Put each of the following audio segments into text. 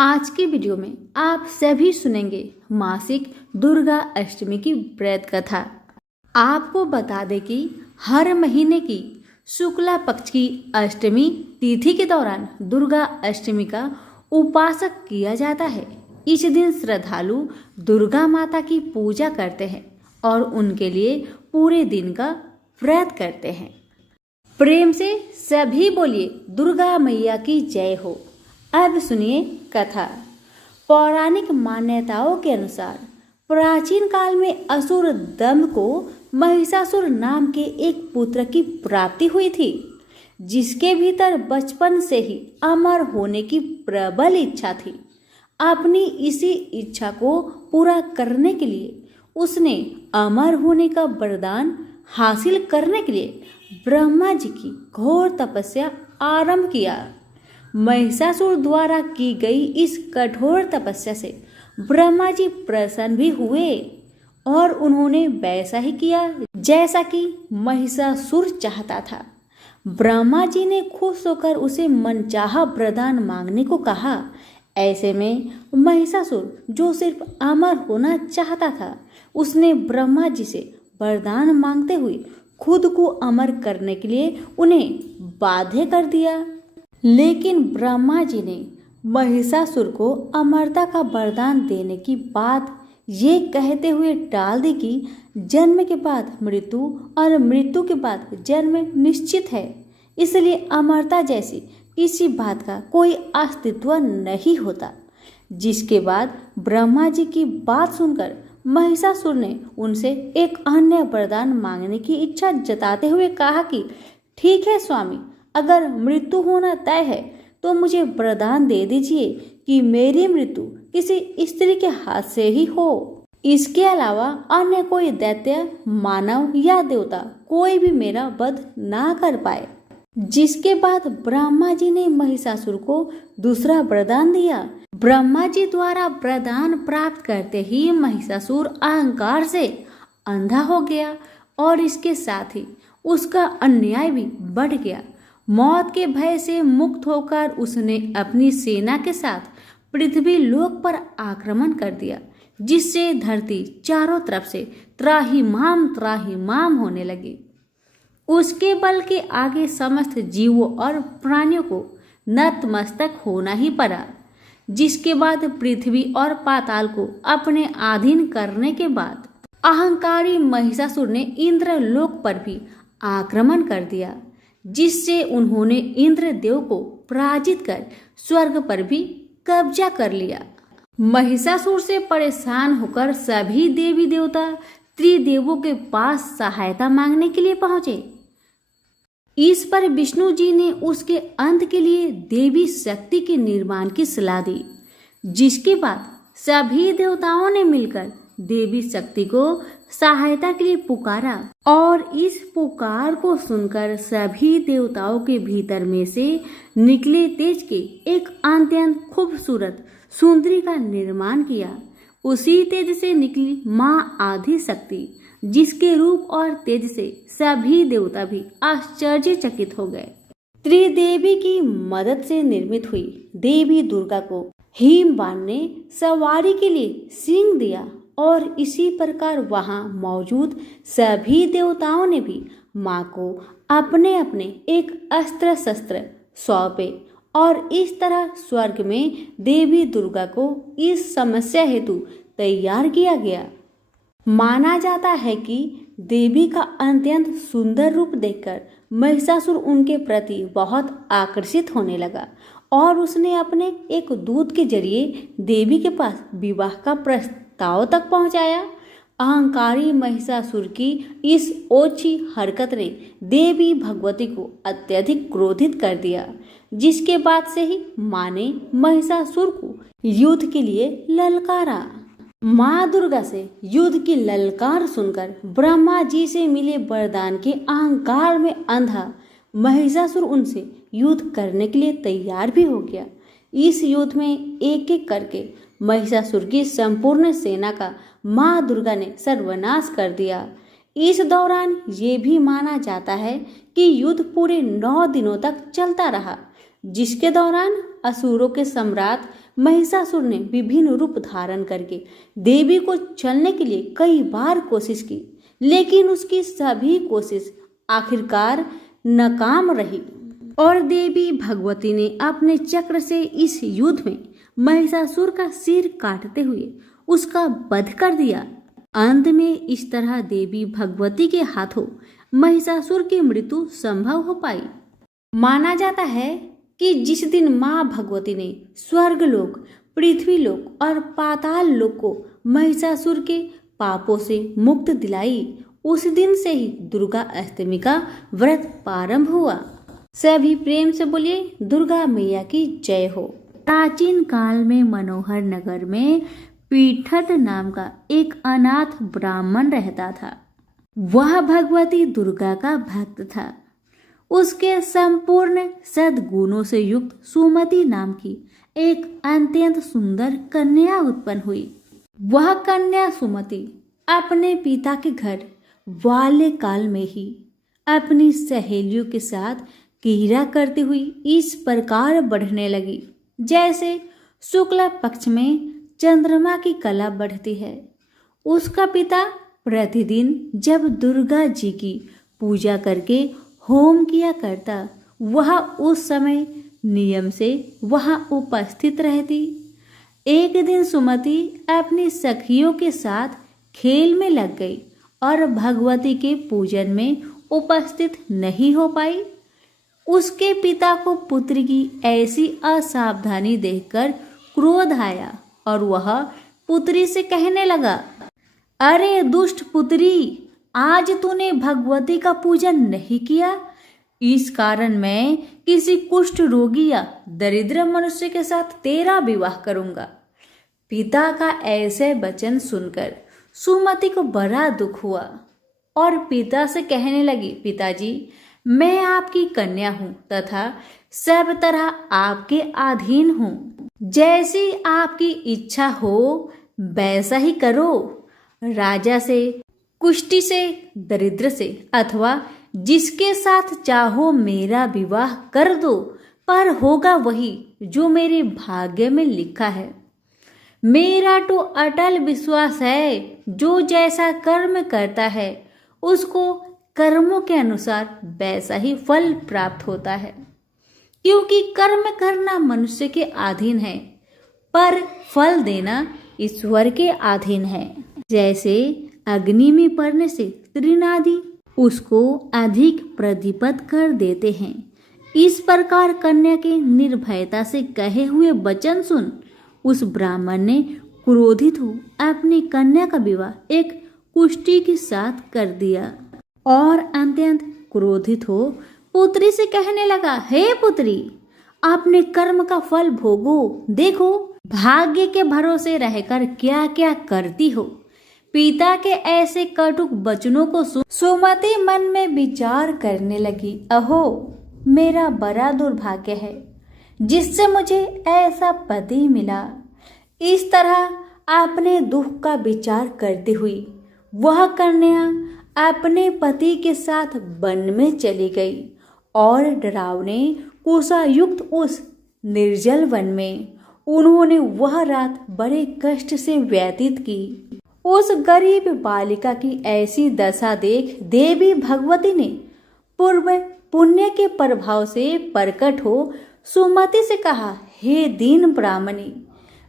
आज की वीडियो में आप सभी सुनेंगे मासिक दुर्गा अष्टमी की व्रत कथा। आपको बता दें कि हर महीने की शुक्ला पक्ष की अष्टमी तिथि के दौरान दुर्गा अष्टमी का उपासक किया जाता है। इस दिन श्रद्धालु दुर्गा माता की पूजा करते हैं और उनके लिए पूरे दिन का व्रत करते हैं। प्रेम से सभी बोलिए दुर्गा मैया की जय हो। अब सुनिए कथा। पौराणिक मान्यताओं के अनुसार प्राचीन काल में असुर दंभ को महिषासुर नाम के एक पुत्र की प्राप्ति हुई थी, जिसके भीतर बचपन से ही अमर होने की प्रबल इच्छा थी। अपनी इसी इच्छा को पूरा करने के लिए उसने अमर होने का वरदान हासिल करने के लिए ब्रह्मा जी की घोर तपस्या आरंभ किया। महिषासुर द्वारा की गई इस कठोर तपस्या से ब्रह्मा जी प्रसन्न भी हुए और उन्होंने वैसा ही किया जैसा कि महिषासुर चाहता था। ब्रह्मा जी ने खुश होकर उसे मनचाहा वरदान मांगने को कहा। ऐसे में महिषासुर, जो सिर्फ अमर होना चाहता था, उसने ब्रह्मा जी से वरदान मांगते हुए खुद को अमर करने के लिए उन्हें बाध्य कर दिया। लेकिन ब्रह्मा जी ने महिषासुर को अमरता का वरदान देने की बात ये कहते हुए टाल दी कि जन्म के बाद मृत्यु और मृत्यु के बाद जन्म निश्चित है, इसलिए अमरता जैसी किसी बात का कोई अस्तित्व नहीं होता। जिसके बाद ब्रह्मा जी की बात सुनकर महिषासुर ने उनसे एक अन्य वरदान मांगने की इच्छा जताते हुए कहा कि ठीक है स्वामी, अगर मृत्यु होना तय है तो मुझे वरदान दे दीजिए कि मेरी मृत्यु किसी स्त्री के हाथ से ही हो। इसके अलावा अन्य कोई दैत्य, मानव या देवता कोई भी मेरा वध ना कर पाए। जिसके बाद ब्रह्मा जी ने महिषासुर को दूसरा वरदान दिया। ब्रह्मा जी द्वारा वरदान प्राप्त करते ही महिषासुर अहंकार से अंधा हो गया और इसके साथ ही उसका अन्याय भी बढ़ गया। मौत के भय से मुक्त होकर उसने अपनी सेना के साथ पृथ्वी लोक पर आक्रमण कर दिया, जिससे धरती चारों तरफ से त्राहिमाम होने लगी। उसके बल के आगे समस्त जीवों और प्राणियों को नतमस्तक होना ही पड़ा। जिसके बाद पृथ्वी और पाताल को अपने अधीन करने के बाद अहंकारी महिषासुर ने इंद्रलोक पर भी आक्रमण कर दिया, जिससे उन्होंने इंद्रदेव को पराजित कर स्वर्ग पर भी कब्जा कर लिया। महिषासुर से परेशान होकर सभी देवी देवता त्रिदेवों के पास सहायता मांगने के लिए पहुंचे। इस पर विष्णु जी ने उसके अंत के लिए देवी शक्ति के निर्माण की सलाह दी। जिसके बाद सभी देवताओं ने मिलकर देवी शक्ति को सहायता के लिए पुकारा और इस पुकार को सुनकर सभी देवताओं के भीतर में से निकले तेज के एक अत्यंत खूबसूरत सुंदरी का निर्माण किया। उसी तेज से निकली माँ आदि शक्ति, जिसके रूप और तेज से सभी देवता भी आश्चर्यचकित हो गए। त्रिदेवी की मदद से निर्मित हुई देवी दुर्गा को हिमवान ने सवारी के लिए सिंह दिया और इसी प्रकार वहां मौजूद सभी देवताओं ने भी माँ को अपने अपने एक अस्त्र शस्त्र सौंपे और इस तरह स्वर्ग में देवी दुर्गा को इस समस्या हेतु तैयार किया गया। माना जाता है कि देवी का अत्यंत सुंदर रूप देखकर महिषासुर उनके प्रति बहुत आकर्षित होने लगा और उसने अपने एक दूत के जरिए देवी के पास विवाह का प्रस्ताव तक पहुंचाया। अहंकारी महिषासुर की इस ओछी हरकत ने देवी भगवती को अत्यधिक क्रोधित कर दिया, जिसके बाद से ही माँ ने महिषासुर को युद्ध के लिए ललकारा। माँ दुर्गा से युद्ध की ललकार सुनकर ब्रह्मा जी से मिले वरदान के अहंकार में अंधा महिषासुर उनसे युद्ध करने के लिए तैयार भी हो गया। इस युद्ध में एक एक करके महिषासुर की संपूर्ण सेना का माँ दुर्गा ने सर्वनाश कर दिया। इस दौरान ये भी माना जाता है कि युद्ध पूरे 9 दिनों तक चलता रहा, जिसके दौरान असुरों के सम्राट महिषासुर ने विभिन्न रूप धारण करके देवी को छलने के लिए कई बार कोशिश की, लेकिन उसकी सभी कोशिश आखिरकार नाकाम रही और देवी भगवती ने अपने चक्र से इस युद्ध में महिषासुर का सिर काटते हुए उसका वध कर दिया। अंत में इस तरह देवी भगवती के हाथों महिषासुर की मृत्यु संभव हो पाई। माना जाता है कि जिस दिन मां भगवती ने स्वर्गलोक, पृथ्वीलोक और पाताल लोक को महिषासुर के पापों से मुक्त दिलाई, उस दिन से ही दुर्गा अष्टमी का व्रत प्रारंभ हुआ। सभी प्रेम से बोलिए दुर्गा मैया की जय हो। प्राचीन काल में मनोहर नगर में पीठत नाम का एक अनाथ ब्राह्मण रहता था। वह भगवती दुर्गा का भक्त था। उसके संपूर्ण सद्गुणों से युक्त सुमति नाम की एक अत्यंत सुंदर कन्या उत्पन्न हुई। वह कन्या सुमति अपने पिता के घर बाल्यकाल में ही अपनी सहेलियों के साथ क्रीड़ा करती हुई इस प्रकार बढ़ने लगी जैसे शुक्ल पक्ष में चंद्रमा की कला बढ़ती है। उसका पिता प्रतिदिन जब दुर्गा जी की पूजा करके होम किया करता, वह उस समय नियम से वहां उपस्थित रहती। एक दिन सुमति अपनी सखियों के साथ खेल में लग गई और भगवती के पूजन में उपस्थित नहीं हो पाई। उसके पिता को पुत्री की ऐसी असावधानी देखकर क्रोध आया और वह पुत्री से कहने लगा, अरे दुष्ट पुत्री, आज तूने भगवती का पूजन नहीं किया, इस कारण मैं किसी कुष्ठ रोगी या दरिद्र मनुष्य के साथ तेरा विवाह करूंगा। पिता का ऐसे वचन सुनकर सुमति को बड़ा दुख हुआ और पिता से कहने लगी, पिताजी, मैं आपकी कन्या हूं तथा सब तरह आपके अधीन हूं। जैसी आपकी इच्छा हो वैसा ही करो। राजा से, कुष्ठी से, दरिद्र से अथवा जिसके साथ चाहो मेरा विवाह कर दो, पर होगा वही जो मेरे भाग्य में लिखा है। मेरा तो अटल विश्वास है, जो जैसा कर्म करता है उसको कर्मों के अनुसार वैसा ही फल प्राप्त होता है। क्योंकि कर्म करना मनुष्य के अधीन है, पर फल देना ईश्वर के अधीन है। जैसे अग्नि में पड़ने से तृणादि उसको अधिक प्रतिपद कर देते हैं, इस प्रकार कन्या के निर्भयता से कहे हुए वचन सुन उस ब्राह्मण ने क्रोधित हो अपनी कन्या का विवाह एक कुष्ठी के साथ कर दिया और अत्यंत क्रोधित हो पुत्री से कहने लगा, हे पुत्री, अपने कर्म का फल भोगो। देखो भाग्य के भरोसे रहकर क्या क्या करती हो। पिता के ऐसे कटुक वचनों को सुमति मन में विचार करने लगी, अहो मेरा बड़ा दुर्भाग्य है जिससे मुझे ऐसा पति मिला। इस तरह अपने दुख का विचार करती हुई वह कन्या अपने पति के साथ वन में चली गई और डरावने कुशायुक्त उस निर्जल वन में उन्होंने वह रात बड़े कष्ट से व्यतीत की। उस गरीब बालिका की ऐसी दशा देख देवी भगवती ने पूर्व पुण्य के प्रभाव से प्रकट हो सुमति से कहा, हे दीन ब्राह्मणी,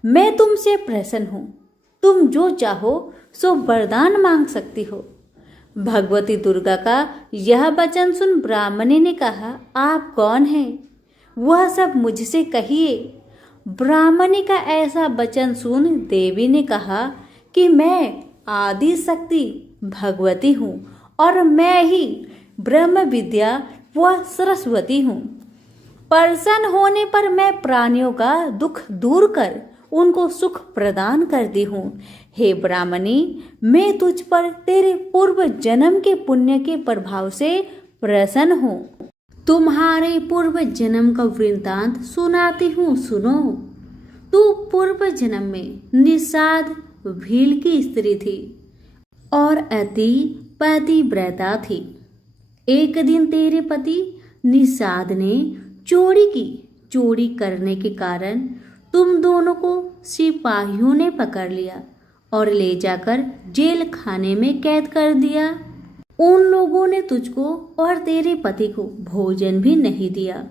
मैं तुमसे प्रसन्न हूँ, तुम जो चाहो सो वरदान मांग सकती हो। भगवती दुर्गा का यह वचन सुन ब्राह्मणी ने कहा, आप कौन हैं? वह सब मुझसे कहिए। ब्राह्मणी का ऐसा वचन सुन देवी ने कहा कि मैं आदि शक्ति भगवती हूँ और मैं ही ब्रह्म विद्या व सरस्वती हूँ। प्रसन्न होने पर मैं प्राणियों का दुख दूर कर उनको सुख प्रदान करती हूँ। हे ब्राह्मणी, मैं तुझ पर तेरे पूर्व जन्म के पुण्य के प्रभाव से प्रसन्न हूँ। तुम्हारे पूर्व जन्म का वृत्तांत सुनाती हूँ, सुनो। तू पूर्व जन्म में निषाद भील की स्त्री थी और अति पतिव्रता थी। एक दिन तेरे पति निषाद ने चोरी की। चोरी करने के कारण तुम दोनों को सिपाहियों ने पकड़ लिया और ले जाकर जेल खाने में कैद कर दिया। उन लोगों ने तुझको और तेरे पति को भोजन भी नहीं दिया।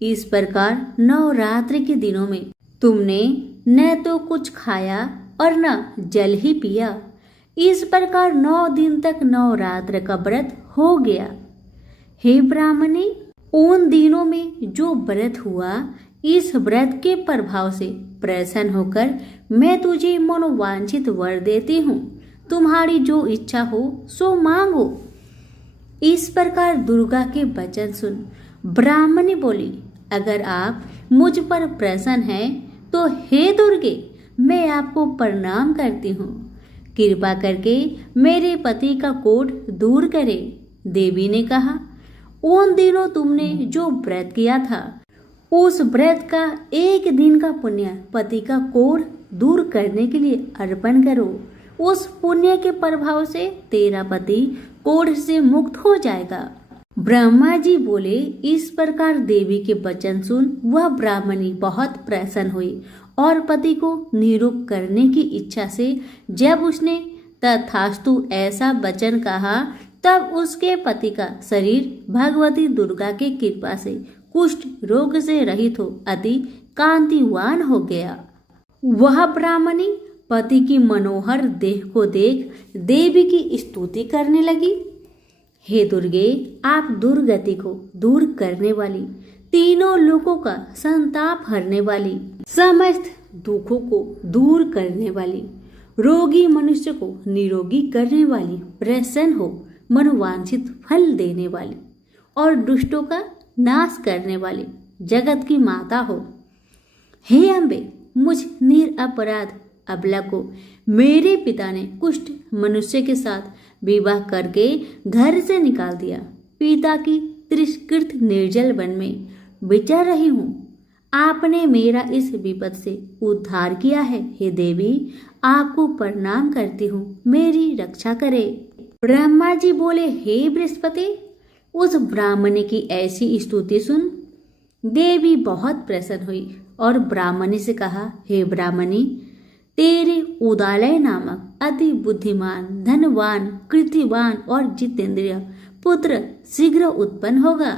इस प्रकार नवरात्रि के दिनों में तुमने न तो कुछ खाया और न जल ही पिया। इस प्रकार 9 दिन तक नवरात्र का व्रत हो गया। हे ब्राह्मणी, उन दिनों में जो व्रत हुआ, इस व्रत के प्रभाव से प्रसन्न होकर मैं तुझे मनोवांछित वर देती हूँ। तुम्हारी जो इच्छा हो सो मांगो। इस प्रकार दुर्गा के वचन सुन ब्राह्मणी बोली, अगर आप मुझ पर प्रसन्न हैं तो हे दुर्गे, मैं आपको प्रणाम करती हूँ। कृपा करके मेरे पति का कोढ़ दूर करे। देवी ने कहा, उन दिनों तुमने जो व्रत किया था, उस व्रत का 1 दिन का पुण्य पति का कोढ़ दूर करने के लिए अर्पण करो। उस पुण्य के प्रभाव से तेरा पति कोढ़ से मुक्त हो जाएगा। ब्रह्मा जी बोले। इस प्रकार देवी के वचन सुन वह ब्राह्मणी बहुत प्रसन्न हुई और पति को निरुक्त करने की इच्छा से जब उसने तथास्तु ऐसा वचन कहा, तब उसके पति का शरीर भगवती दुर्गा की कृपा से कुष्ठ रोग से रहित हो अति कांतिवान हो गया। वह ब्राह्मणी पति की मनोहर देह को देख देवी की स्तुति करने लगी। हे दुर्गे, आप दुर्गति को दूर करने वाली, तीनों लोगों का संताप हरने वाली, समस्त दुखों को दूर करने वाली, रोगी मनुष्य को निरोगी करने वाली, प्रसन्न हो मनोवांछित फल देने वाली और दुष्टों का नाश करने वाली जगत की माता हो। हे अम्बे, मुझ निरपराध अबला को मेरे पिता ने कुष्ठ मनुष्य के साथ विवाह करके घर से निकाल दिया। पिता की तिरस्कृत निर्जल वन में विचर रही हूँ। आपने मेरा इस विपद से उद्धार किया है। हे देवी, आपको प्रणाम करती हूँ, मेरी रक्षा करे। ब्रह्मा जी बोले, हे बृहस्पति, उस ब्राह्मणी की ऐसी स्तुति सुन देवी बहुत प्रसन्न हुई और ब्राह्मणी से कहा, हे ब्राह्मणी, तेरे उदालय नामक अति बुद्धिमान, धनवान, कृतिवान और जितेंद्रिय पुत्र शीघ्र उत्पन्न होगा।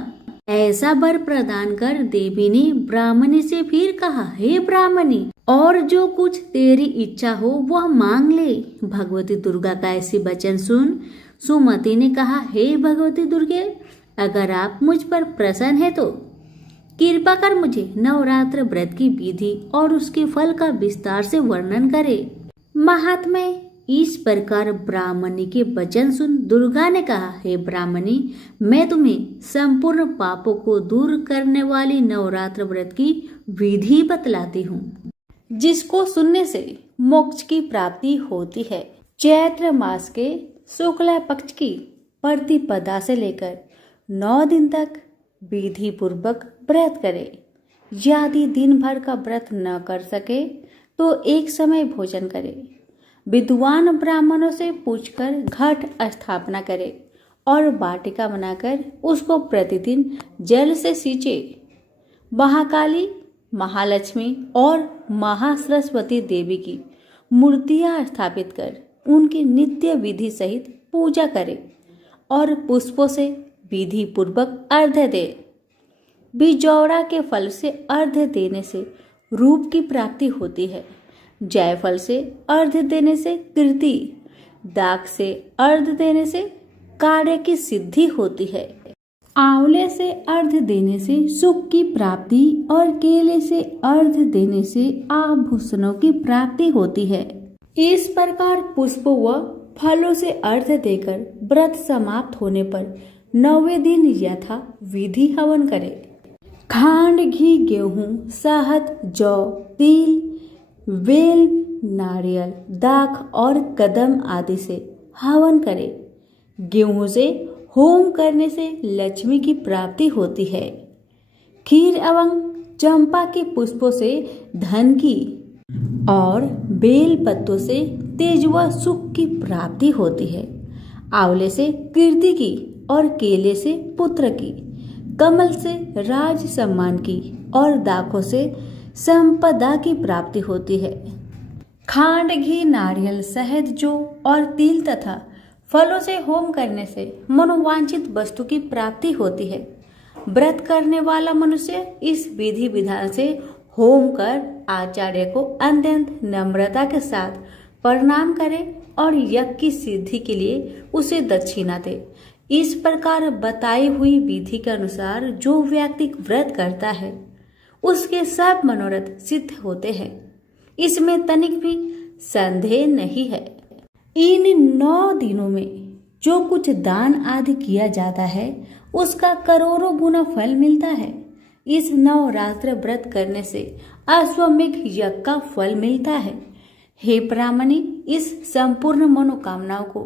ऐसा वर प्रदान कर देवी ने ब्राह्मणी से फिर कहा, हे ब्राह्मणी, और जो कुछ तेरी इच्छा हो वह मांग ले। भगवती दुर्गा का ऐसी वचन सुन सुमति ने कहा, हे भगवती दुर्गे, अगर आप मुझ पर प्रसन्न है तो कृपा कर मुझे नवरात्र व्रत की विधि और उसके फल का विस्तार से वर्णन करे। महात्मे, इस प्रकार ब्राह्मणी के वचन सुन दुर्गा ने कहा, हे ब्राह्मणी, मैं तुम्हें संपूर्ण पापों को दूर करने वाली नवरात्र व्रत की विधि बतलाती हूँ, जिसको सुनने से मोक्ष की प्राप्ति होती है। चैत्र मास के शुक्ला पक्ष की प्रतिपदा से लेकर 9 दिन तक विधि पूर्वक व्रत करे। यदि दिन भर का व्रत न कर सके तो एक समय भोजन करे। विद्वान ब्राह्मणों से पूछकर घट स्थापना करे और वाटिका बनाकर उसको प्रतिदिन जल से सींचे। महाकाली, महालक्ष्मी और महासरस्वती देवी की मूर्तियां स्थापित कर उनकी नित्य विधि सहित पूजा करे और पुष्पों से विधि पूर्वक अर्घ्य दे। बिजौरा के फल से अर्घ्य देने से रूप की प्राप्ति होती है। जायफल से अर्घ्य देने से कीर्ति, दाख से अर्घ्य देने से कार्य की सिद्धि होती है। आंवले से अर्घ्य देने से सुख की प्राप्ति और केले से अर्घ्य देने से आभूषणों की प्राप्ति होती है। इस प्रकार पुष्पों व फलों से अर्घ्य देकर व्रत समाप्त होने पर 9वें दिन यथा विधि हवन करे। खांड, घी, गेहूं, शहद, जौ, तिल, बेल, नारियल, दाख और कदम आदि से हवन करे। गेहूं से होम करने से लक्ष्मी की प्राप्ति होती है। खीर एवं चंपा के पुष्पों से धन की और बेल पत्तों से तेज व सुख की प्राप्ति होती है। आंवले से कीर्ति की और केले से पुत्र की, कमल से राज सम्मान की और दाखों से संपदा की प्राप्ति होती है। खांड, घी, नारियल, शहद, जौ और तिल तथा फलों से होम करने से मनोवांछित वस्तु की प्राप्ति होती है। व्रत करने वाला मनुष्य इस विधि विधान से होम कर आचार्य को अत्यंत नम्रता के साथ प्रणाम करे और यज्ञ की सिद्धि के लिए उसे दक्षिणा दे। इस प्रकार बताई हुई विधि के अनुसार जो व्यक्ति व्रत करता है उसके सब मनोरथ सिद्ध होते हैं, इसमें तनिक भी संदेह नहीं है। इन 9 दिनों में जो कुछ दान आदि किया जाता है उसका करोड़ों गुना फल मिलता है। इस नवरात्र व्रत करने से अश्वमेघ यज्ञ का फल मिलता है। हे ब्राह्मणी, इस संपूर्ण मनोकामनाओं को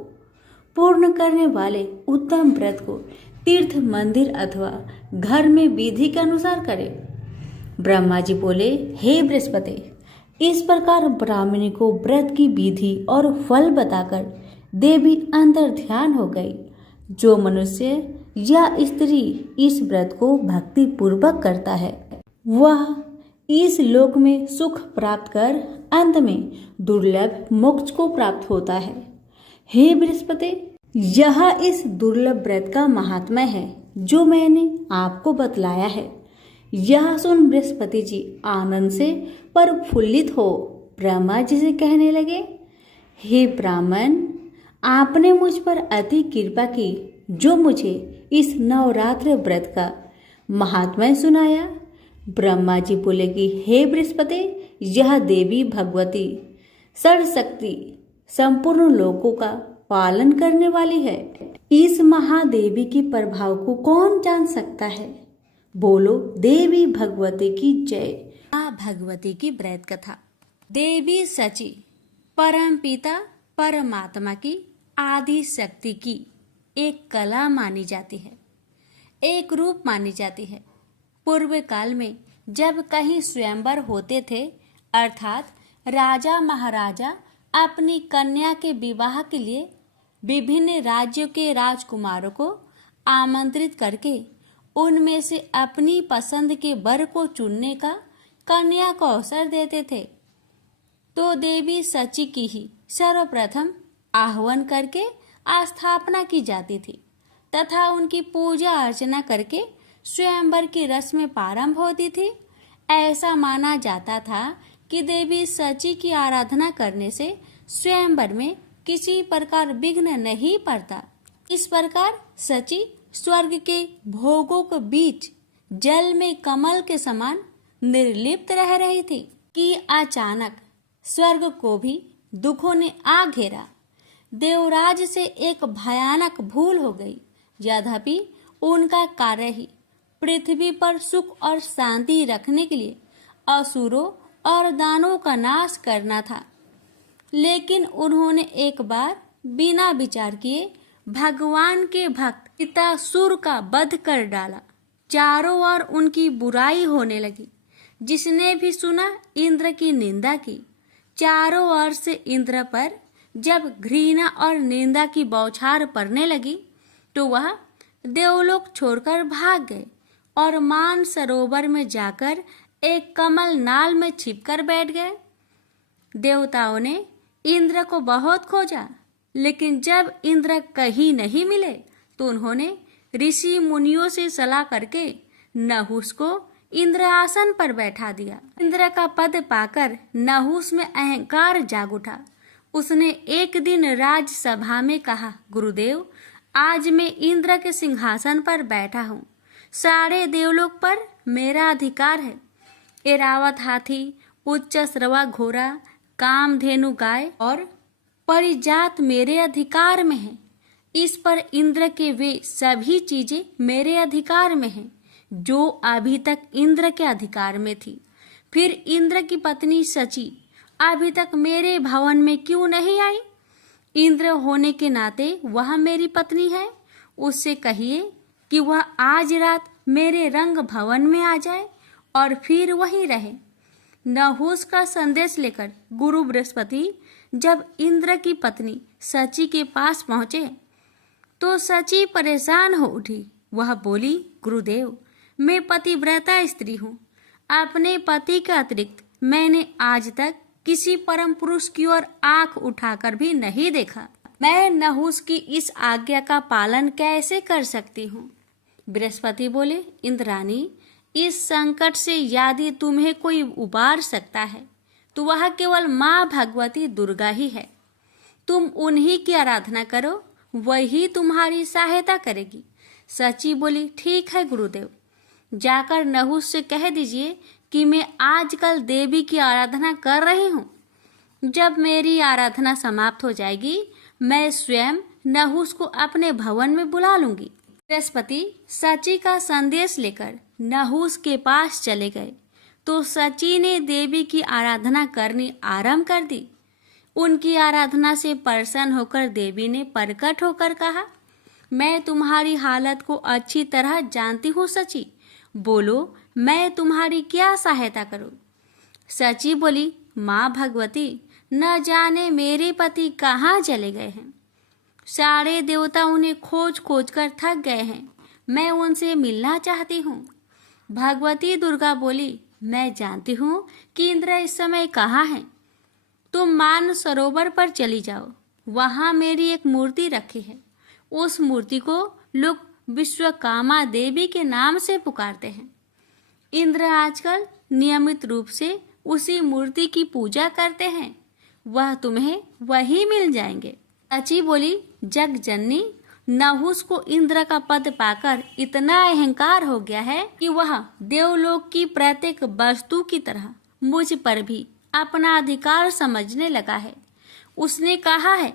पूर्ण करने वाले उत्तम व्रत को तीर्थ, मंदिर अथवा घर में विधि के अनुसार करें। ब्रह्मा जी बोले, हे बृहस्पति, इस प्रकार ब्राह्मणी को व्रत की विधि और फल बताकर देवी अंतर ध्यान हो गई। जो मनुष्य या स्त्री इस व्रत को भक्ति पूर्वक करता है वह इस लोक में सुख प्राप्त कर अंत में दुर्लभ मोक्ष को प्राप्त होता है। हे बृहस्पति, यह इस दुर्लभ व्रत का महात्म्य है जो मैंने आपको बतलाया है। यह सुन बृहस्पति जी आनंद से प्रफुल्लित हो ब्रह्मा जी से कहने लगे, हे ब्राह्मण, आपने मुझ पर अति कृपा की जो मुझे इस नवरात्र व्रत का महात्म्य सुनाया। ब्रह्मा जी बोले कि हे बृहस्पति, यह देवी भगवती सर्वशक्ति संपूर्ण लोकों का पालन करने वाली है। इस महादेवी की प्रभाव को कौन जान सकता है? बोलो देवी भगवती की जय। मां भगवती की व्रत कथा। देवी सची परम पिता परमात्मा की आदि शक्ति की एक कला मानी जाती है, एक रूप मानी जाती है। पूर्व काल में जब कहीं स्वयंवर होते थे, अर्थात राजा महाराजा अपनी कन्या के विवाह के लिए विभिन्न राज्यों के राजकुमारों को आमंत्रित करके उनमें से अपनी पसंद के वर को चुनने का कन्या को अवसर देते थे, तो देवी सची की ही सर्वप्रथम आह्वान करके स्थापना की जाती थी तथा उनकी पूजा अर्चना करके स्वयंवर की रस्म प्रारंभ होती थी। ऐसा माना जाता था कि देवी सची की आराधना करने से स्वयंवर में किसी प्रकार विघ्न नहीं पड़ता। इस प्रकार सची स्वर्ग के भोगों के बीच जल में कमल के समान निर्लिप्त रह रही थी कि अचानक स्वर्ग को भी दुखों ने आ घेरा। देवराज से एक भयानक भूल हो गई। यद्यपि उनका कार्य ही पृथ्वी पर सुख और शांति रखने के लिए असुरों और दानवों का नाश करना था, लेकिन उन्होंने एक बार बिना विचार किए भगवान के भक्त पितासुर का वध कर डाला। चारों ओर उनकी बुराई होने लगी। जिसने भी सुना इंद्र की निंदा की। चारों ओर से इंद्र पर जब घृणा और निंदा की बौछार पड़ने लगी तो वह देवलोक छोड़कर भाग गए और मान सरोवर में जाकर एक कमल नाल में छिपकर बैठ गए। देवताओं ने इंद्र को बहुत खोजा, लेकिन जब इंद्र कहीं नहीं मिले तो उन्होंने ऋषि मुनियों से सलाह करके नहुस को इंद्र आसन पर बैठा दिया। इंद्र का पद पाकर नहुस में अहंकार जाग उठा। उसने एक दिन राजसभा में कहा, गुरुदेव, आज मैं इंद्र के सिंहासन पर बैठा हूँ। सारे देवलोक पर मेरा अधिकार है। एरावत हाथी, उच्च श्रवा घोड़ा, कामधेनु गाय और परिजात मेरे अधिकार में है। इस पर इंद्र के वे सभी चीजें मेरे अधिकार में हैं जो अभी तक इंद्र के अधिकार में थी। फिर इंद्र की पत्नी सची अभी तक मेरे भवन में क्यों नहीं आई? इंद्र होने के नाते वह मेरी पत्नी है। उससे कहिए कि वह आज रात मेरे रंग भवन में आ जाए और फिर वहीं रहे। नहुस का संदेश लेकर गुरु बृहस्पति जब इंद्र की पत्नी सची के पास पहुंचे तो सची परेशान हो उठी। वह बोली, गुरुदेव, मैं पतिव्रता स्त्री हूँ। अपने पति के अतिरिक्त मैंने आज तक किसी परम पुरुष की ओर आंख उठाकर भी नहीं देखा। मैं नहुस की इस आज्ञा का पालन कैसे कर सकती हूँ? बृहस्पति बोले, इंद्राणी, इस संकट से यदि तुम्हें कोई उबार सकता है तो वह केवल माँ भगवती दुर्गा ही है। तुम उन्हीं की आराधना करो, वही तुम्हारी सहायता करेगी। सची बोली, ठीक है गुरुदेव, जाकर नहुस से कह दीजिए कि मैं आजकल देवी की आराधना कर रही हूँ। जब मेरी आराधना समाप्त हो जाएगी मैं स्वयं नहुस को अपने भवन में बुला लूंगी। बृहस्पति सची का संदेश लेकर नहुस के पास चले गए तो सची ने देवी की आराधना करनी आरंभ कर दी। उनकी आराधना से प्रसन्न होकर देवी ने प्रकट होकर कहा, मैं तुम्हारी हालत को अच्छी तरह जानती हूँ सची, बोलो मैं तुम्हारी क्या सहायता करूँ? सची बोली, माँ भगवती, न जाने मेरे पति कहाँ चले गए हैं। सारे देवता उन्हें खोज खोज कर थक गए हैं। मैं उनसे मिलना चाहती हूँ। भगवती दुर्गा बोली, मैं जानती हूँ कि इंद्र इस समय कहाँ हैं। तुम मान सरोवर पर चली जाओ, वहाँ मेरी एक मूर्ति रखी है। उस मूर्ति को लोग विश्वकामा देवी के नाम से पुकारते हैं। इंद्र आजकल नियमित रूप से उसी मूर्ति की पूजा करते हैं। वह तुम्हें वही मिल जाएंगे। सची बोली, जग जननी, नहुस को इंद्र का पद पाकर इतना अहंकार हो गया है कि वह देवलोक की प्रत्येक वस्तु की तरह मुझ पर भी अपना अधिकार समझने लगा है। उसने कहा है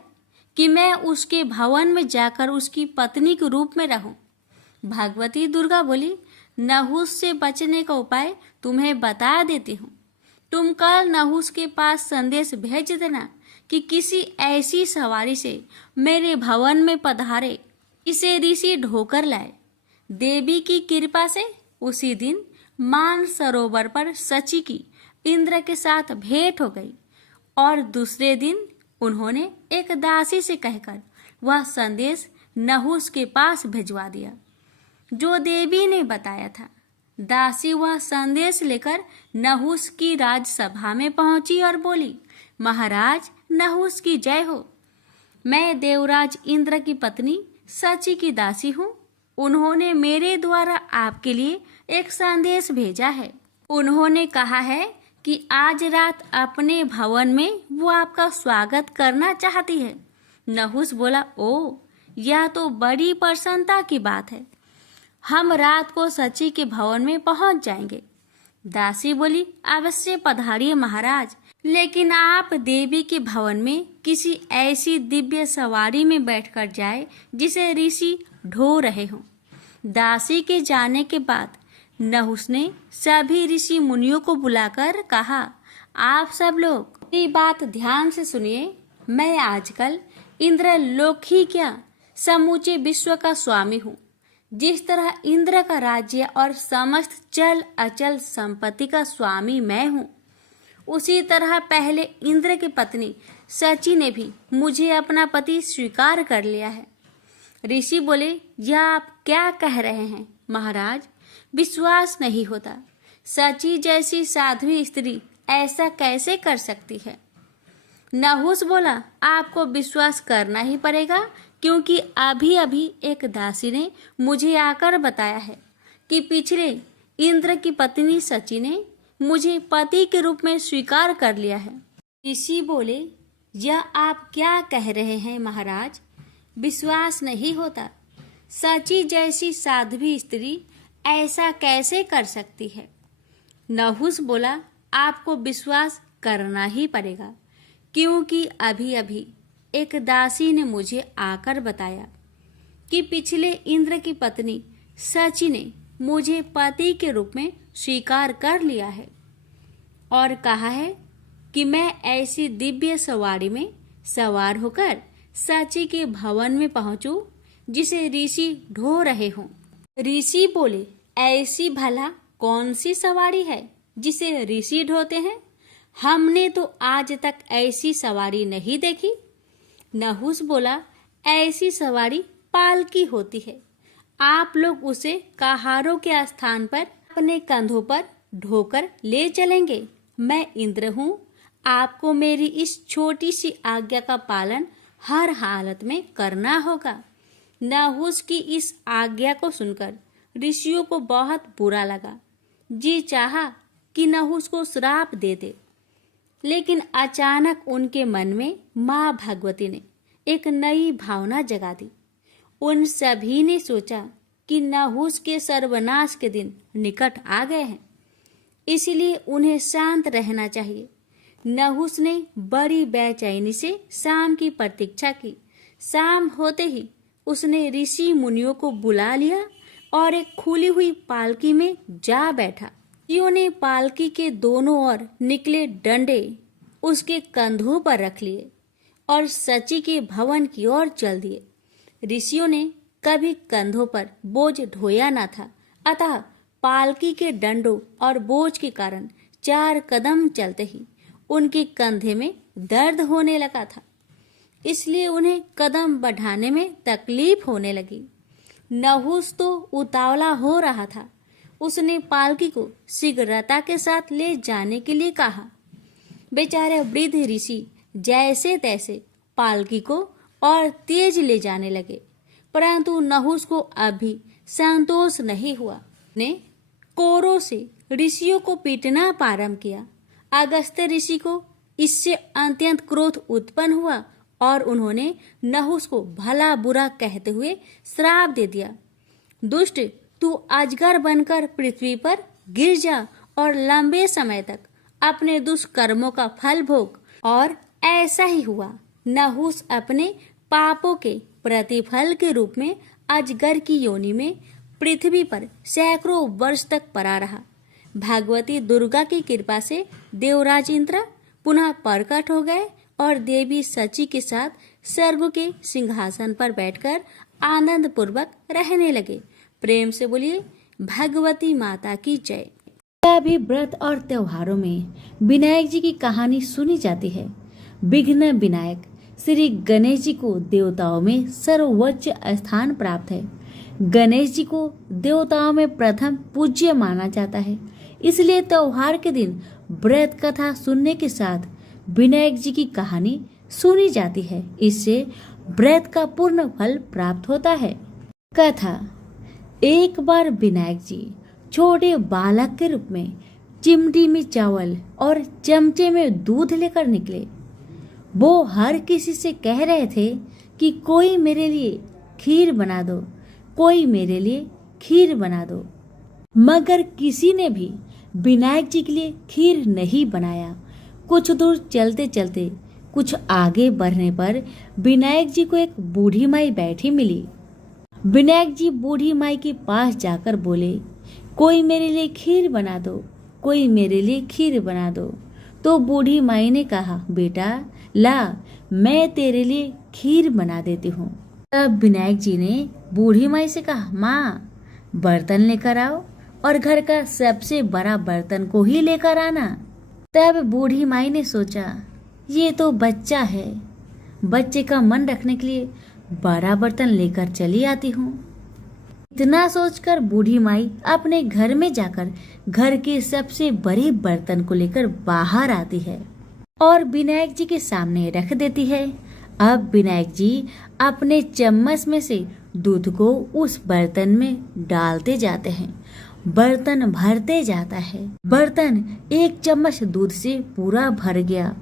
कि मैं उसके भवन में जाकर उसकी पत्नी के रूप में रहूं। भगवती दुर्गा बोली, नहुस से बचने का उपाय तुम्हें बता देती हूँ। तुम कल नहुस के पास संदेश भेज देना कि किसी ऐसी सवारी से मेरे भवन में पधारे, इसे ऋषि ढोकर लाए। देवी की कृपा से उसी दिन मान सरोवर पर सची की इंद्र के साथ भेंट हो गई और दूसरे दिन उन्होंने एक दासी से कहकर वह संदेश नहुस के पास भिजवा दिया जो देवी ने बताया था। दासी वह संदेश लेकर नहुस की राजसभा में पहुंची और बोली, महाराज, नहुस की जय हो। मैं देवराज इंद्र की पत्नी सची की दासी हूँ। उन्होंने मेरे द्वारा आपके लिए एक संदेश भेजा है। उन्होंने कहा है कि आज रात अपने भवन में वो आपका स्वागत करना चाहती है। नहुस बोला, ओ, यह तो बड़ी प्रसन्नता की बात है। हम रात को सची के भवन में पहुंच जाएंगे। दासी बोली, अवश्य पधारिए महाराज, लेकिन आप देवी के भवन में किसी ऐसी दिव्य सवारी में बैठकर जाए जिसे ऋषि ढो रहे हों। दासी के जाने के बाद नहुस ने सभी ऋषि मुनियों को बुलाकर कहा, आप सब लोग मेरी बात ध्यान से सुनिए। मैं आजकल इंद्र लोक ही क्या, समूचे विश्व का स्वामी हूँ। जिस तरह इंद्र का राज्य और समस्त चल अचल संपत्ति का स्वामी मैं हूँ, उसी तरह पहले इंद्र की पत्नी सची ने भी मुझे अपना पति स्वीकार कर लिया है। ऋषि बोले, यह आप क्या कह रहे हैं महाराज? विश्वास नहीं होता। सची जैसी साध्वी स्त्री ऐसा कैसे कर सकती है? नहुस बोला, आपको विश्वास करना ही पड़ेगा, क्योंकि अभी अभी एक दासी ने मुझे आकर बताया है कि पिछले इंद्र की पत्नी सची ने मुझे पति के रूप में स्वीकार कर लिया है। ऋषि बोले, यह आप क्या कह रहे हैं महाराज? विश्वास नहीं होता। सची जैसी साध्वी स्त्री ऐसा कैसे कर सकती है? नहुस बोला, आपको विश्वास करना ही पड़ेगा, क्योंकि अभी अभी एक दासी ने मुझे आकर बताया कि पिछले इंद्र की पत्नी सची ने मुझे पति के रूप में स्वीकार कर लिया है और कहा है कि मैं ऐसी दिव्य सवारी में सवार होकर सची के भवन में पहुंचूं जिसे ऋषि ढो रहे हों। ऋषि बोले, ऐसी भला कौन सी सवारी है जिसे ऋषि ढोते हैं? हमने तो आज तक ऐसी सवारी नहीं देखी। नहुस बोला, ऐसी सवारी पालकी होती है। आप लोग उसे कहारों के स्थान पर अपने कंधों पर ढोकर ले चलेंगे। मैं इंद्र हूँ, आपको मेरी इस छोटी सी आज्ञा का पालन हर हालत में करना होगा। नहुस की इस आज्ञा को सुनकर ऋषियों को बहुत बुरा लगा। जी चाहा कि नहुस को श्राप दे दे, लेकिन अचानक उनके मन में माँ भगवती ने एक नई भावना जगा दी। उन सभी ने सोचा कि नहुस के सर्वनाश के दिन निकट आ गए हैं, इसलिए उन्हें शांत रहना चाहिए। नहुस ने बड़ी बेचैनी से शाम की प्रतीक्षा की। शाम होते ही उसने ऋषि मुनियों को बुला लिया और एक खुली हुई पालकी में जा बैठा। ऋषियों ने पालकी के दोनों ओर निकले डंडे उसके कंधों पर रख लिए और सची के भवन की ओर चल दिए। ऋषियों ने कभी कंधों पर बोझ ढोया न था, अतः पालकी के डंडों और बोझ के कारण 4 कदम चलते ही उनके कंधे में दर्द होने लगा था, इसलिए उन्हें कदम बढ़ाने में तकलीफ होने लगी। नहुस तो उतावला हो रहा था। उसने पालकी को शीघ्रता के साथ ले जाने के लिए कहा। बेचारे वृद्ध ऋषि जैसे तैसे पालकी को और तेज ले जाने लगे, परंतु नहुस को अभी संतोष नहीं हुआ। ने कोरों से ऋषियों को पीटना प्रारंभ किया। अगस्त्य ऋषि को इससे अत्यंत क्रोध उत्पन्न हुआ और उन्होंने नहुस को भला बुरा कहते हुए श्राप दे दिया। दुष्ट, तू अजगर बनकर पृथ्वी पर गिर जा और लंबे समय तक अपने दुष्कर्मों का फल भोग। और ऐसा ही हुआ। नहुस अपने पापों के प्रतिफल के रूप में अजगर की योनि में पृथ्वी पर सैकड़ों वर्ष तक पड़ा रहा। भगवती दुर्गा की कृपा से देवराज इंद्र पुनः प्रकट हो गए और देवी सची के साथ स्वर्ग के सिंहासन पर बैठकर आनंद पूर्वक रहने लगे। प्रेम से बोलिए भगवती माता की जय। भी व्रत और त्योहारों में विनायक जी की कहानी सुनी जाती है। विघ्न विनायक श्री गणेश जी को देवताओं में सर्वोच्च स्थान प्राप्त है। गणेश जी को देवताओं में प्रथम पूज्य माना जाता है, इसलिए त्योहार के दिन व्रत कथा सुनने के साथ विनायक जी की कहानी सुनी जाती है। इससे व्रत का पूर्ण फल प्राप्त होता है। कथा। एक बार विनायक जी छोटे बालक के रूप में चिमटी में चावल और चमचे में दूध लेकर निकले। वो हर किसी से कह रहे थे कि कोई मेरे लिए खीर बना दो, कोई मेरे लिए खीर बना दो, मगर किसी ने भी विनायक जी के लिए खीर नहीं बनाया। कुछ दूर चलते चलते कुछ आगे बढ़ने पर विनायक जी को एक बूढ़ी माई बैठी मिली। विनायक जी बूढ़ी माई के पास जाकर बोले, कोई मेरे लिए खीर बना दो, कोई मेरे लिए खीर बना दो। तो बूढ़ी माई ने कहा, बेटा ला, मैं तेरे लिए खीर बना देती हूँ। तब विनायक जी ने बूढ़ी माई से कहा, माँ बर्तन लेकर आओ और घर का सबसे बड़ा बर्तन को ही लेकर आना। तब बूढ़ी माई ने सोचा, ये तो बच्चा है, बच्चे का मन रखने के लिए बड़ा बर्तन लेकर चली आती हूँ। इतना सोचकर बूढ़ी माई अपने घर में जाकर घर के सबसे बड़े बर्तन को लेकर बाहर आती है और विनायक जी के सामने रख देती है। अब विनायक जी अपने चम्मच में से दूध को उस बर्तन में डालते जाते हैं। बर्तन भरते जाता है। बर्तन एक चम्मच दूध से पूरा भर गया,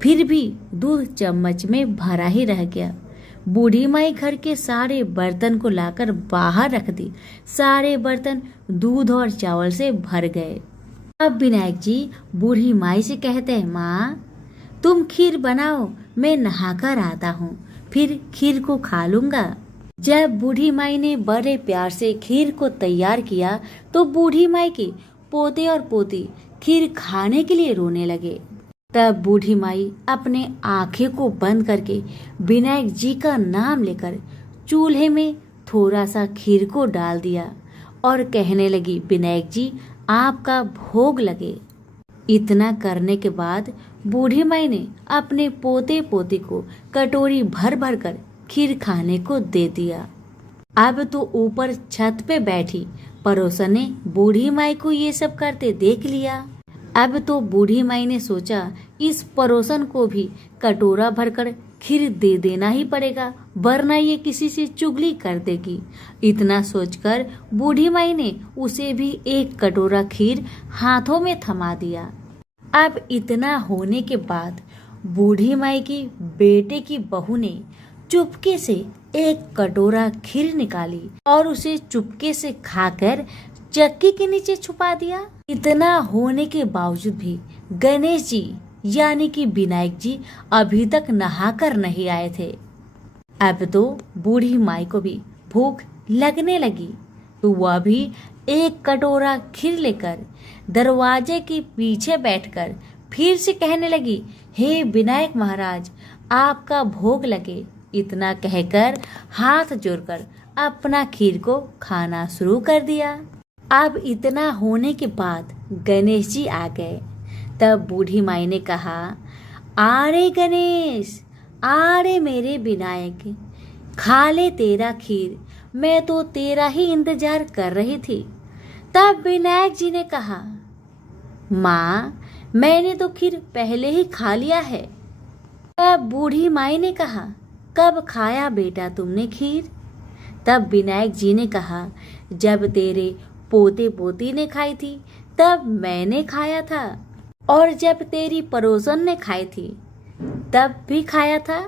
फिर भी दूध चम्मच में भरा ही रह गया। बूढ़ी माई घर के सारे बर्तन को लाकर बाहर रख दी। सारे बर्तन दूध और चावल से भर गए। अब विनायक जी बूढ़ी माई से कहते हैं, माँ तुम खीर बनाओ, मैं नहाकर आता हूँ, फिर खीर को खा लूंगा। जब बूढ़ी माई ने बड़े प्यार से खीर को तैयार किया तो बूढ़ी माई के पोते और पोती खीर खाने के लिए रोने लगे। तब बूढ़ी माई अपने आंखें को बंद करके विनायक जी का नाम लेकर चूल्हे में थोड़ा सा खीर को डाल दिया और कहने लगी, विनायक जी आपका भोग लगे। इतना करने के बाद बूढ़ी माई ने अपने पोते पोती को कटोरी भर भर कर खीर खाने को दे दिया। अब तो ऊपर छत पे बैठी पड़ोसन ने बूढ़ी माई को ये सब करते देख लिया। अब तो बूढ़ी माई ने सोचा इस पड़ोसन को भी कटोरा भरकर खीर दे देना ही पड़ेगा, वरना ये किसी से चुगली कर देगी। इतना सोचकर बूढ़ी माई ने उसे भी एक कटोरा खीर हाथों में थमा दिया। अब इतना होने के बाद बूढ़ी माई की बेटे की बहू ने चुपके से एक कटोरा खीर निकाली और उसे चुपके से खाकर चक्की के नीचे छुपा दिया। इतना होने के बावजूद भी गणेश जी यानी कि विनायक जी अभी तक नहाकर नहीं आए थे। अब तो बूढ़ी माई को भी भूख लगने लगी, तो वह भी एक कटोरा खीर लेकर दरवाजे के पीछे बैठकर फिर से कहने लगी, हे विनायक महाराज, आपका भोग लगे। इतना कहकर हाथ जोड़कर अपना खीर को खाना शुरू कर दिया। अब इतना होने के बाद गणेश जी आ गए। तब बूढ़ी माई ने कहा, आरे गणेश, आरे मेरे विनायक, खा ले तेरा खीर, मैं तो तेरा ही इंतजार कर रही थी। तब विनायक जी ने कहा, माँ, मैंने तो खीर पहले ही खा लिया है। तब बूढ़ी माई ने कहा, कब खाया बेटा तुमने खीर? तब विनायक जी ने कहा, जब तेरे पोते पोती ने खाई थी तब मैंने खाया था, और जब तेरी पड़ोसन ने खाई थी तब भी खाया था,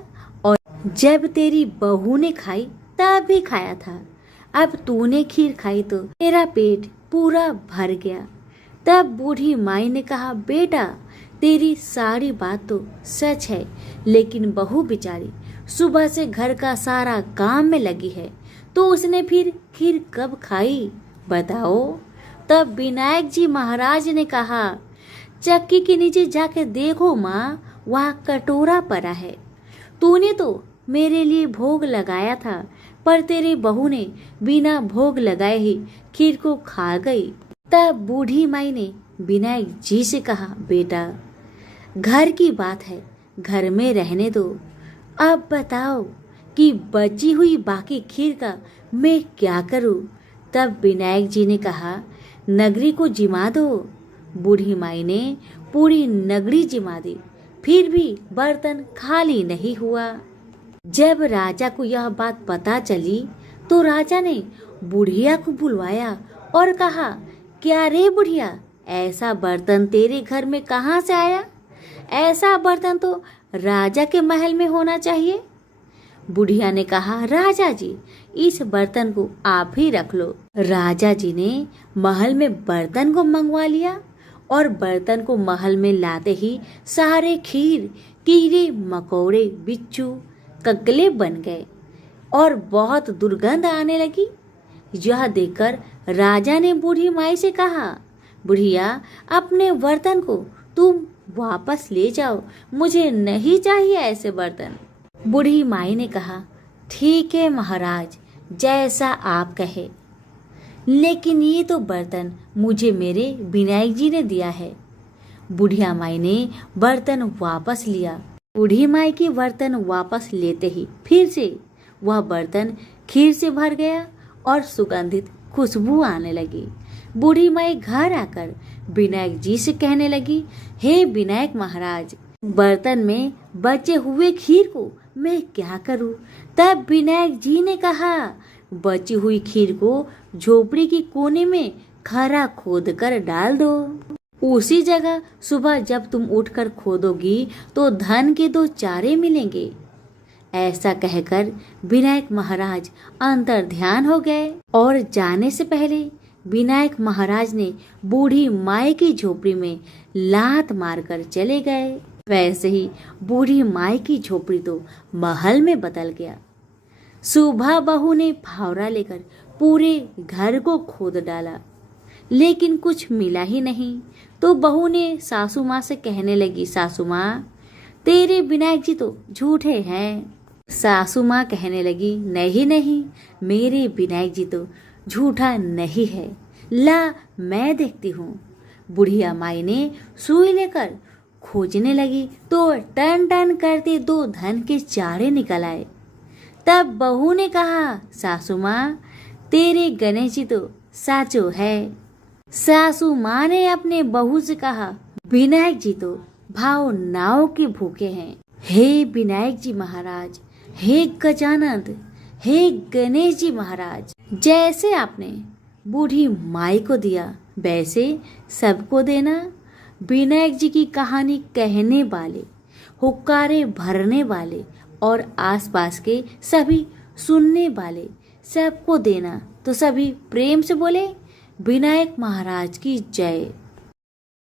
और जब तेरी बहू ने खाई तब भी खाया था। अब तूने खीर खाई तो तेरा पेट पूरा भर गया। तब बूढ़ी माई ने कहा, बेटा तेरी सारी बात तो सच है, लेकिन बहू बेचारी सुबह से घर का सारा काम में लगी है, तो उसने फिर खीर कब खाई बताओ? तब विनायक जी महाराज ने कहा, चक्की के नीचे जाकर देखो माँ, वहाँ कटोरा पड़ा है। तूने तो मेरे लिए भोग लगाया था, पर तेरी बहू ने बिना भोग लगाए ही खीर को खा गई। तब बूढ़ी माई ने विनायक जी से कहा, बेटा घर की बात है, घर में रहने दो। अब बताओ कि बची हुई बाकी खीर का मैं क्या करूं? तब विनायक जी ने कहा, नगरी को जिमा दो। बूढ़ी माई ने पूरी नगरी जिमा दी, फिर भी बर्तन खाली नहीं हुआ। जब राजा को यह बात पता चली तो राजा ने बुढ़िया को बुलवाया और कहा, क्या रे बुढ़िया, ऐसा बर्तन तेरे घर में कहाँ से आया? ऐसा बर्तन तो राजा के महल में होना चाहिए। बुढ़िया ने कहा, राजा जी, इस बर्तन को आप ही रख लो। राजा जी ने महल में बर्तन को मंगवा लिया, और बर्तन को महल में लाते ही सारे खीर, कीड़े मकोड़े, बिच्छू, ककले बन गए और बहुत दुर्गंध आने लगी। यह देखकर राजा ने बूढ़ी माई से कहा, बुढ़िया, अपने बर्तन को तुम वापस ले जाओ, मुझे नहीं चाहिए ऐसे बर्तन। बूढ़ी माई ने कहा, ठीक है महाराज, जैसा आप कहे, लेकिन ये तो बर्तन मुझे मेरे विनायक जी ने दिया है। बुढ़िया माई ने बर्तन वापस लिया। बूढ़ी माई की बर्तन वापस लेते ही फिर से वह बर्तन खीर से भर गया और सुगंधित खुशबू आने लगी। बूढ़ी माई घर आकर विनायक जी से कहने लगी, हे विनायक महाराज, बर्तन में बचे हुए खीर को मैं क्या करूं? तब विनायक जी ने कहा, बची हुई खीर को झोपड़ी की कोने में खरा खोद कर डाल दो। उसी जगह सुबह जब तुम उठकर खोदोगी तो धन के 2 चारे मिलेंगे। ऐसा कहकर विनायक महाराज अंतर ध्यान हो गए और जाने से पहले विनायक महाराज ने बूढ़ी माई की झोपड़ी में लात मारकर चले गए। वैसे ही बूढ़ी माई की झोपड़ी तो महल में बदल गया। सुबह बहू ने फावड़ा लेकर पूरे घर को खोद डाला, लेकिन कुछ मिला ही नहीं। तो बहू ने सासू माँ से कहने लगी, सासू माँ, तेरे विनायक जी तो झूठे हैं। सासू माँ कहने लगी, नहीं नहीं, मेरे विनायक जी तो झूठा नहीं है, ला मैं देखती हूँ। बुढ़िया माई ने सुई लेकर खोजने लगी तो टन टन करते 2 धन के चारे निकल आए। तब बहू ने कहा, सासू माँ, तेरे गणेश जी तो साचो है। सासू माँ ने अपने बहू से कहा, विनायक जी तो भावनाओं के भूखे हैं। हे विनायक जी महाराज, हे गजानंद, हे गणेश जी महाराज, जैसे आपने बूढ़ी माई को दिया वैसे सबको देना। विनायक जी की कहानी कहने वाले, हुक्कारे भरने वाले और आसपास के सभी सुनने वाले सबको देना। तो सभी प्रेम से बोले, विनायक महाराज की जय।